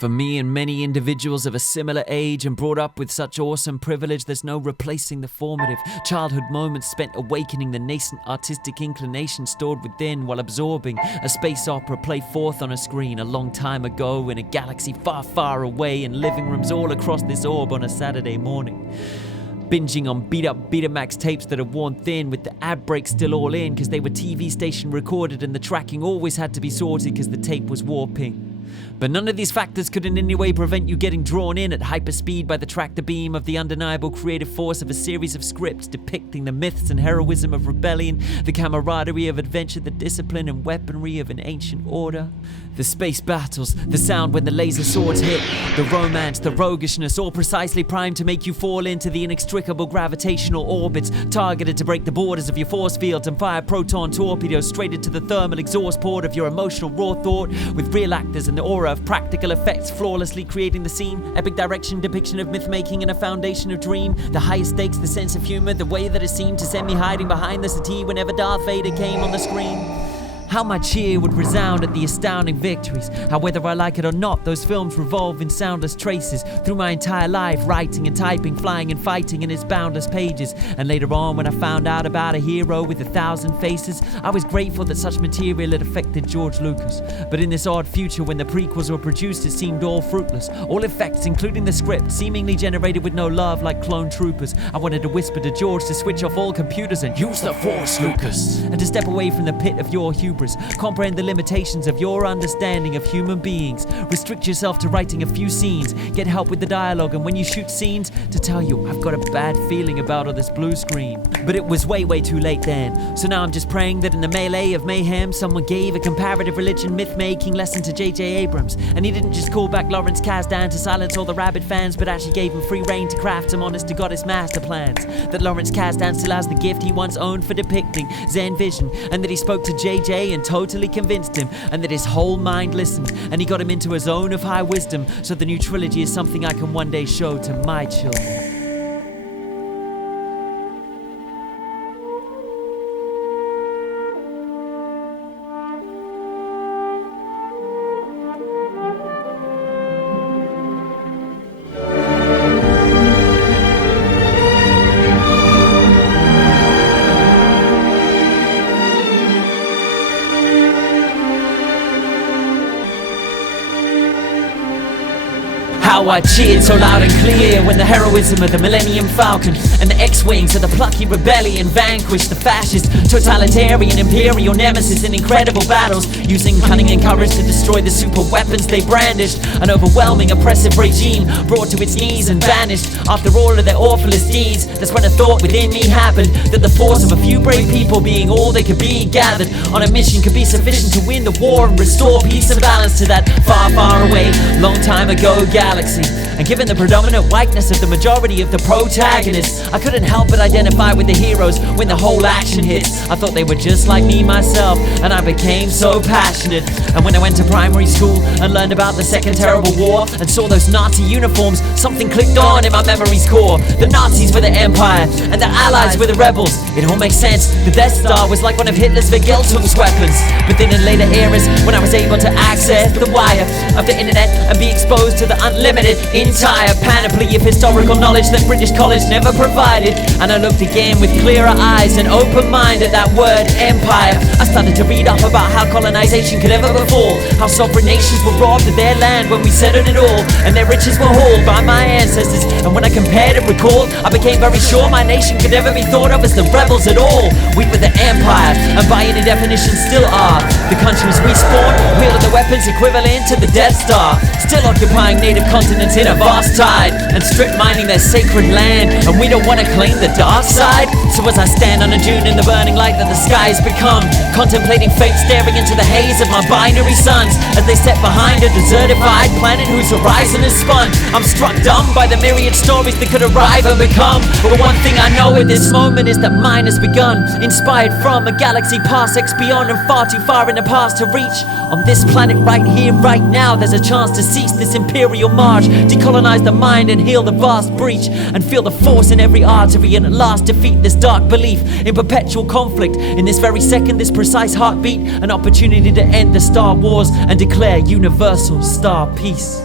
For me and many individuals of a similar age and brought up with such awesome privilege, there's no replacing the formative childhood moments spent awakening the nascent artistic inclination stored within while absorbing a space opera played forth on a screen a long time ago in a galaxy far, far away, in living rooms all across this orb on a Saturday morning. Binging on beat-up Betamax tapes that are worn thin with the ad breaks still all in because they were TV station recorded and the tracking always had to be sorted because the tape was warping. But none of these factors could in any way prevent you getting drawn in at hyperspeed by the tractor beam of the undeniable creative force of a series of scripts depicting the myths and heroism of rebellion, the camaraderie of adventure, the discipline and weaponry of an ancient order. The space battles, the sound when the laser swords hit, the romance, the roguishness, all precisely primed to make you fall into the inextricable gravitational orbits, targeted to break the borders of your force fields and fire proton torpedoes straight into the thermal exhaust port of your emotional raw thought, with real actors and the aura of practical effects flawlessly creating the scene, epic direction, depiction of myth-making and a foundation of dream, the highest stakes, the sense of humor, the way that it seemed to send me hiding behind the settee whenever Darth Vader came on the screen. How my cheer would resound at the astounding victories. How whether I like it or not, those films revolve in soundless traces through my entire life, writing and typing, flying and fighting in its boundless pages. And later on, when I found out about a hero with 1,000 faces, I was grateful that such material had affected George Lucas. But in this odd future when the prequels were produced, it seemed all fruitless. All effects, including the script, seemingly generated with no love like clone troopers. I wanted to whisper to George to switch off all computers and use the Force, Lucas. And to step away from the pit of your hubris. Comprehend the limitations of your understanding of human beings. Restrict yourself to writing a few scenes. Get help with the dialogue, and when you shoot scenes, to tell you I've got a bad feeling about all this blue screen. But it was way too late then. So now I'm just praying that in the melee of mayhem, someone gave a comparative religion myth-making lesson to J.J. Abrams. And he didn't just call back Lawrence Kasdan to silence all the rabid fans, but actually gave him free reign to craft some honest to goddess master plans. That Lawrence Kasdan still has the gift he once owned for depicting Zen vision, and that he spoke to J.J. and totally convinced him, and that his whole mind listened, and he got him into a zone of high wisdom. So the new trilogy is something I can one day show to my children. How I cheered so loud and clear when the heroism of the Millennium Falcon and the X-Wings of the plucky rebellion vanquished the fascist, totalitarian, imperial nemesis in incredible battles, using cunning and courage to destroy the super weapons they brandished. An overwhelming oppressive regime brought to its knees and vanished. After all of their awfulest deeds, that's when a thought within me happened, that the force of a few brave people being all they could be gathered on a mission could be sufficient to win the war and restore peace and balance to that far, far away, long time ago galaxy. And given the predominant whiteness of the majority of the protagonists, I couldn't help but identify with the heroes when the whole action hits. I thought they were just like me myself, and I became so passionate. And when I went to primary school and learned about the Second Terrible War and saw those Nazi uniforms, something clicked on in my memory's core. The Nazis were the Empire, and the Allies were the rebels. It all makes sense. The Death Star was like one of Hitler's Vergeltungsweapons. But then in later eras, when I was able to access the wire of the internet and be exposed to the unlimited entire panoply of historical knowledge that British College never provided, and I looked again with clearer eyes and open mind at that word empire, I started to read up about how colonization could ever befall, how sovereign nations were robbed of their land when we settled it all, and their riches were hauled by my ancestors. And when I compared and recalled, I became very sure my nation could never be thought of as the rebels at all. We were the empire, and by any definition still are. The countries we spawned wielded the weapons equivalent to the Death Star, still occupying native continents in a vast tide, and strip mining their sacred land. And we don't want to claim the dark side. So as I stand on a dune in the burning light that the skies become, contemplating fate, staring into the haze of my binary suns as they step behind a desertified planet whose horizon is spun, I'm struck dumb by the myriad stories that could arrive and become. But one thing I know at this moment is that mine has begun, inspired from a galaxy parsecs beyond and far too far in the past to reach. On this planet right here, right now, there's a chance to cease this imperial march, decolonize the mind and heal the vast breach, and feel the force in every artery, and at last defeat this dark belief in perpetual conflict. In this very second, this precise heartbeat, an opportunity to end the Star Wars and declare universal star peace.